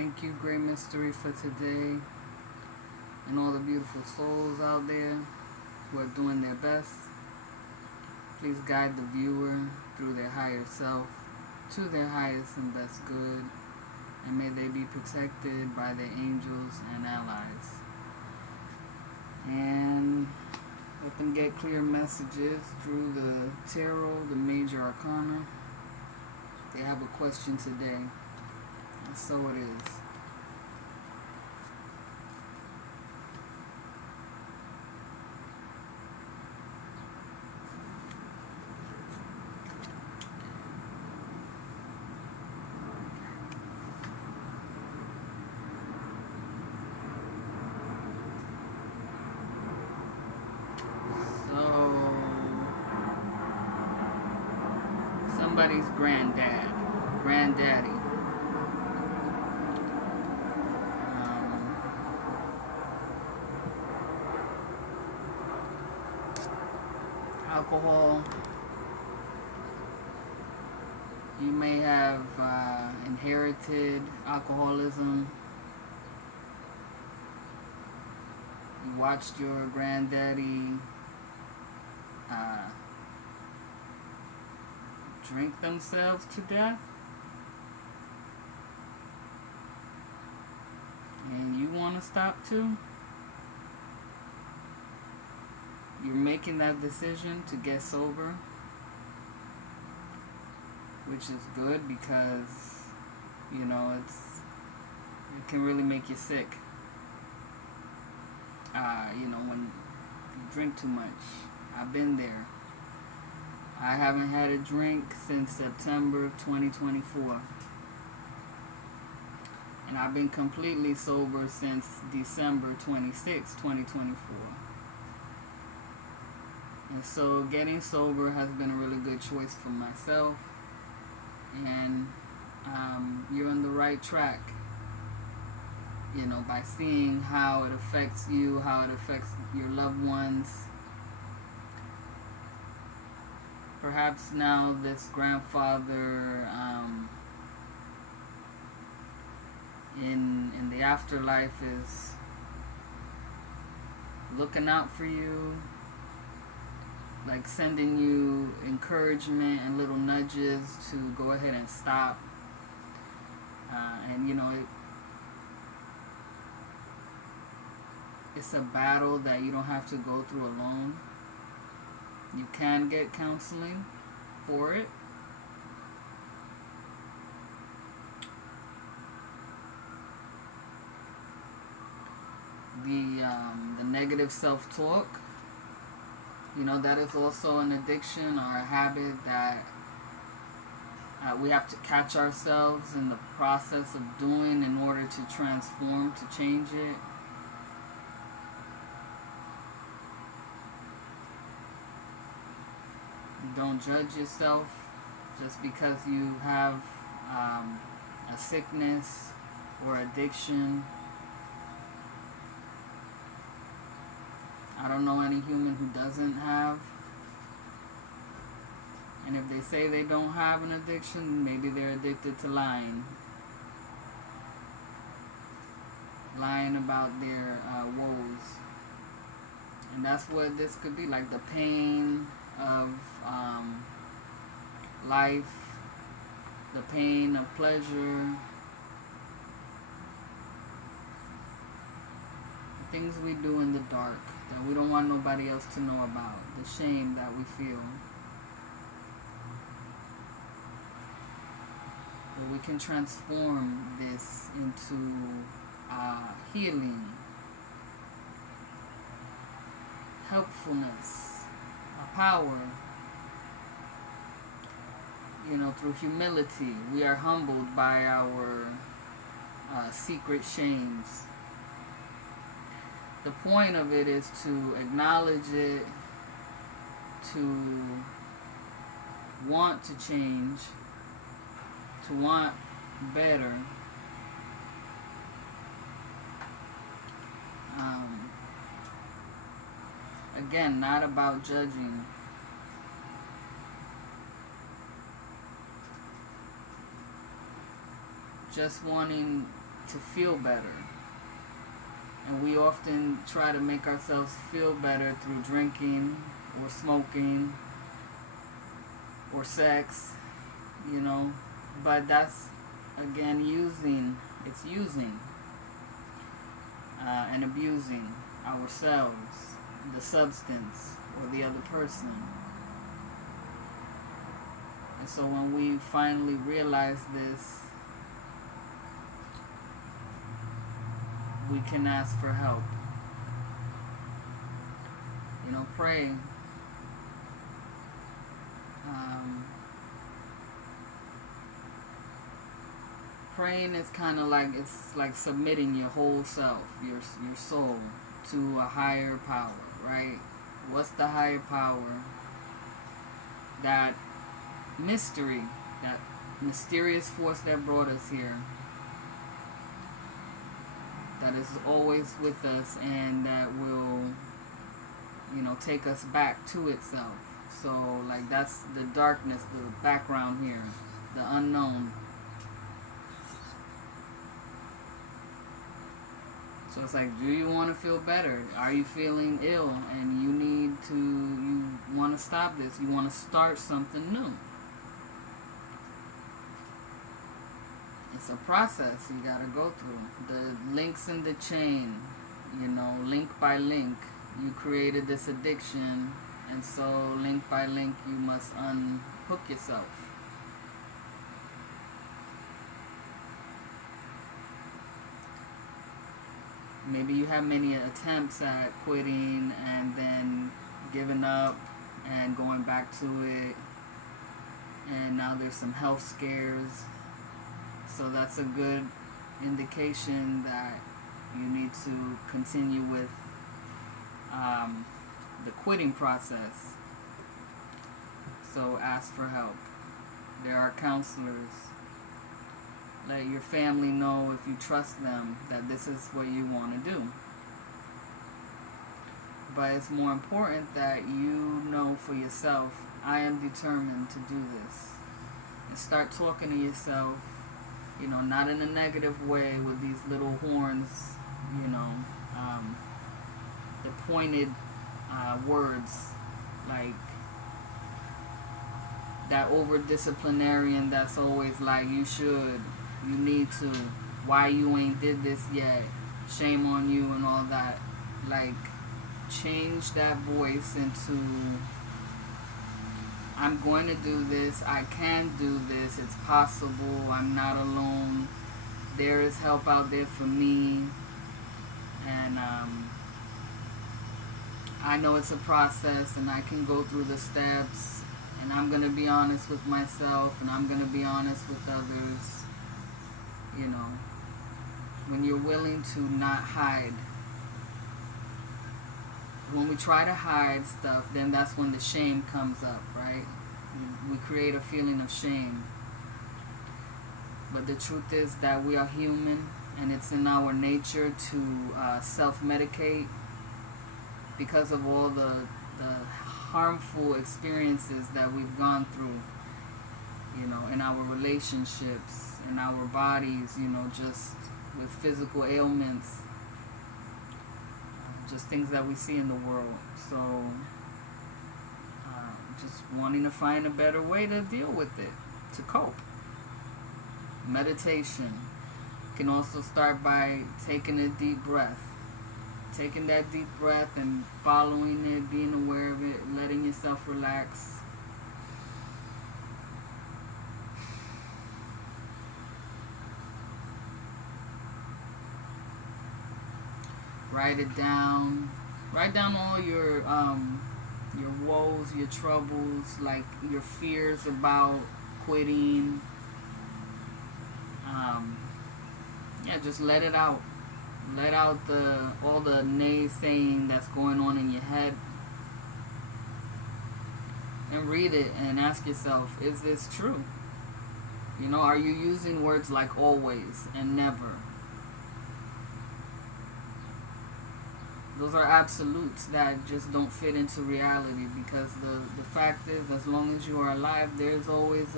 Thank you, Great Mystery, for today, and all the beautiful souls out there who are doing their best. Please guide the viewer through their higher self to their highest and best good, and may they be protected by their angels and allies. And let them get clear messages through the tarot, the major arcana. They have a question today, and so it is. Somebody's granddaddy. Alcohol. You may have inherited alcoholism. You watched your granddaddy drink themselves to death, and you want to stop too. You're making that decision to get sober, which is good because it can really make you sick. When you drink too much. I've been there. I haven't had a drink since September of 2024. And I've been completely sober since December 26, 2024. And so getting sober has been a really good choice for myself. And you're on the right track. By seeing how it affects you, how it affects your loved ones. Perhaps now this grandfather in the afterlife is looking out for you, like sending you encouragement and little nudges to go ahead and stop. It's a battle that you don't have to go through alone. You can get counseling for it. The negative self-talk, that is also an addiction or a habit that we have to catch ourselves in the process of doing in order to transform, to change it. Don't judge yourself just because you have a sickness or addiction. I don't know any human who doesn't have. And if they say they don't have an addiction, maybe they're addicted to lying. Lying about their woes. And that's what this could be, like the pain of life, the pain of pleasure, the things we do in the dark that we don't want nobody else to know about, the shame that we feel. But we can transform this into healing, helpfulness, power. Through humility, we are humbled by our secret shames. The point of it is to acknowledge it, to want to change, to want better. Again, not about judging. Just wanting to feel better. And we often try to make ourselves feel better through drinking or smoking or sex, you know. But that's, again, using and abusing ourselves, the substance, or the other person. And so when we finally realize this, we can ask for help. You know, pray. Praying is kind of like, it's like submitting your whole self, your soul, to a higher power, right? What's the higher power? That mystery, that mysterious force that brought us here, that is always with us and that will, you know, take us back to itself. So, like, that's the darkness, the background here, the unknown. So it's like, do you want to feel better? Are you feeling ill and you want to stop this? You want to start something new? It's a process you got to go through. The links in the chain, you know, link by link, you created this addiction, and so link by link you must unhook yourself. Maybe you have many attempts at quitting and then giving up and going back to it, and now there's some health scares. So that's a good indication that you need to continue with the quitting process. So ask for help. There are counselors. Let your family know, if you trust them, that this is what you want to do. But it's more important that you know for yourself, I am determined to do this. And start talking to yourself, you know, not in a negative way with these little horns, you know, the pointed words, like that over disciplinarian that's always like, you should, you need to, why you ain't did this yet, shame on you, and all that. Like, change that voice into, I'm going to do this, I can do this, it's possible, I'm not alone, there is help out there for me, and I know it's a process and I can go through the steps, and I'm going to be honest with myself, and I'm going to be honest with others. You know, when you're willing to not hide. When we try to hide stuff, then that's when the shame comes up, right? We create a feeling of shame. But the truth is that we are human, and it's in our nature to self-medicate because of all the harmful experiences that we've gone through, you know, in our relationships, in our bodies, you know, just with physical ailments, just things that we see in the world. So just wanting to find a better way to deal with it, to cope. Meditation can also start by taking a deep breath. Taking that deep breath and following it, being aware of it, letting yourself relax. Write it down. Write down all your woes, your troubles, like your fears about quitting. Yeah, just let it out. Let out all the naysaying that's going on in your head. And read it and ask yourself, is this true? You know, are you using words like always and never? Those are absolutes that just don't fit into reality, because the fact is, as long as you are alive, there's always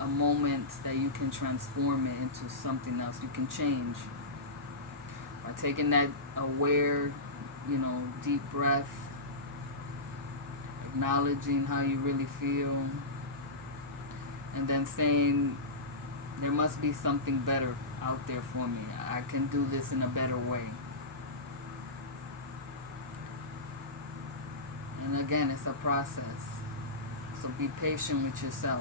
a moment that you can transform it into something else. You can change by taking that aware, deep breath, acknowledging how you really feel, and then saying, there must be something better out there for me. I can do this in a better way. And again, it's a process. So be patient with yourself.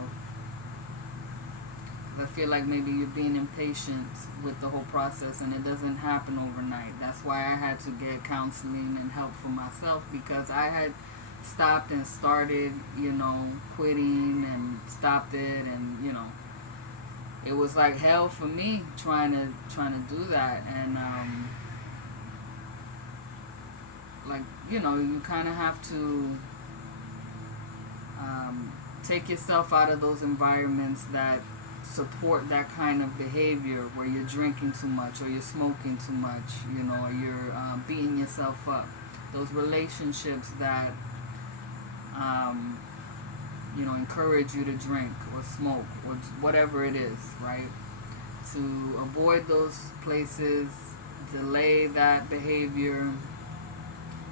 I feel like maybe you're being impatient with the whole process, and it doesn't happen overnight. That's why I had to get counseling and help for myself, because I had stopped and started, quitting and stopped it, and it was like hell for me trying to do that. And you kind of have to take yourself out of those environments that support that kind of behavior, where you're drinking too much, or you're smoking too much, or you're beating yourself up. Those relationships that encourage you to drink or smoke or whatever it is, right? To avoid those places, delay that behavior,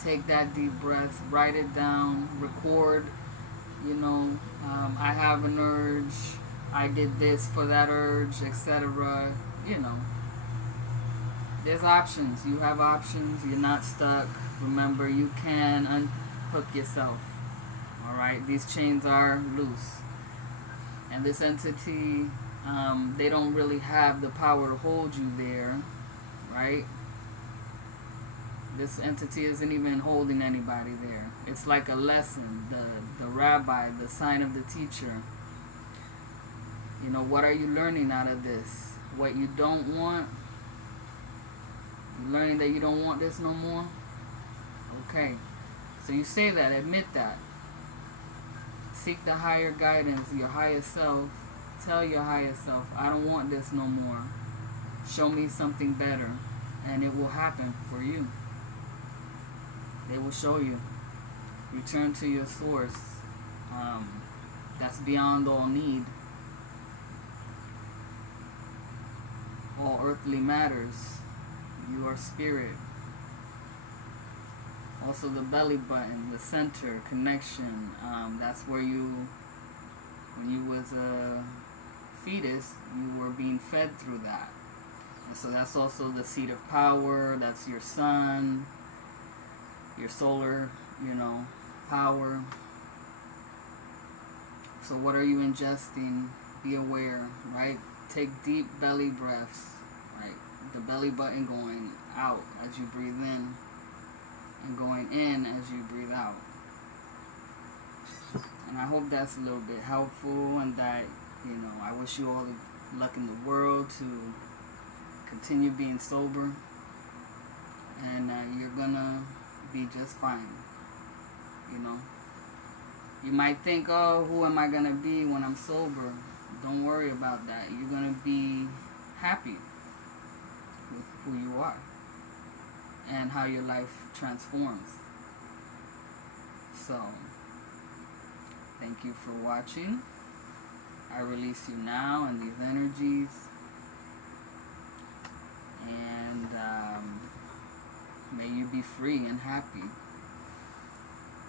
take that deep breath, write it down, record, I have an urge, I did this for that urge, etc. There's options. You have options. You're not stuck. Remember, you can unhook yourself. Alright? These chains are loose. And this entity, they don't really have the power to hold you there. Right? This entity isn't even holding anybody there. It's like a lesson. The rabbi, the sign of the teacher. What are you learning out of this? What you don't want? You're learning that you don't want this no more? Okay. So you say that, admit that. Seek the higher guidance, your higher self. Tell your higher self, I don't want this no more. Show me something better. And it will happen for you. They will show you. Return to your source. That's beyond all need. All earthly matters. You are spirit. Also the belly button, the center, connection. That's where when you was a fetus, you were being fed through that. And so that's also the seat of power. That's your sun, your solar, power. So what are you ingesting? Be aware, right? Take deep belly breaths, right? The belly button going out as you breathe in, and going in as you breathe out. And I hope that's a little bit helpful, and that, I wish you all the luck in the world to continue being sober, and you're gonna be just fine. You might think, oh, who am I gonna be when I'm sober? Don't worry about that. You're gonna be happy with who you are and how your life transforms. So, thank you for watching. I release you now and these energies. And may you be free and happy.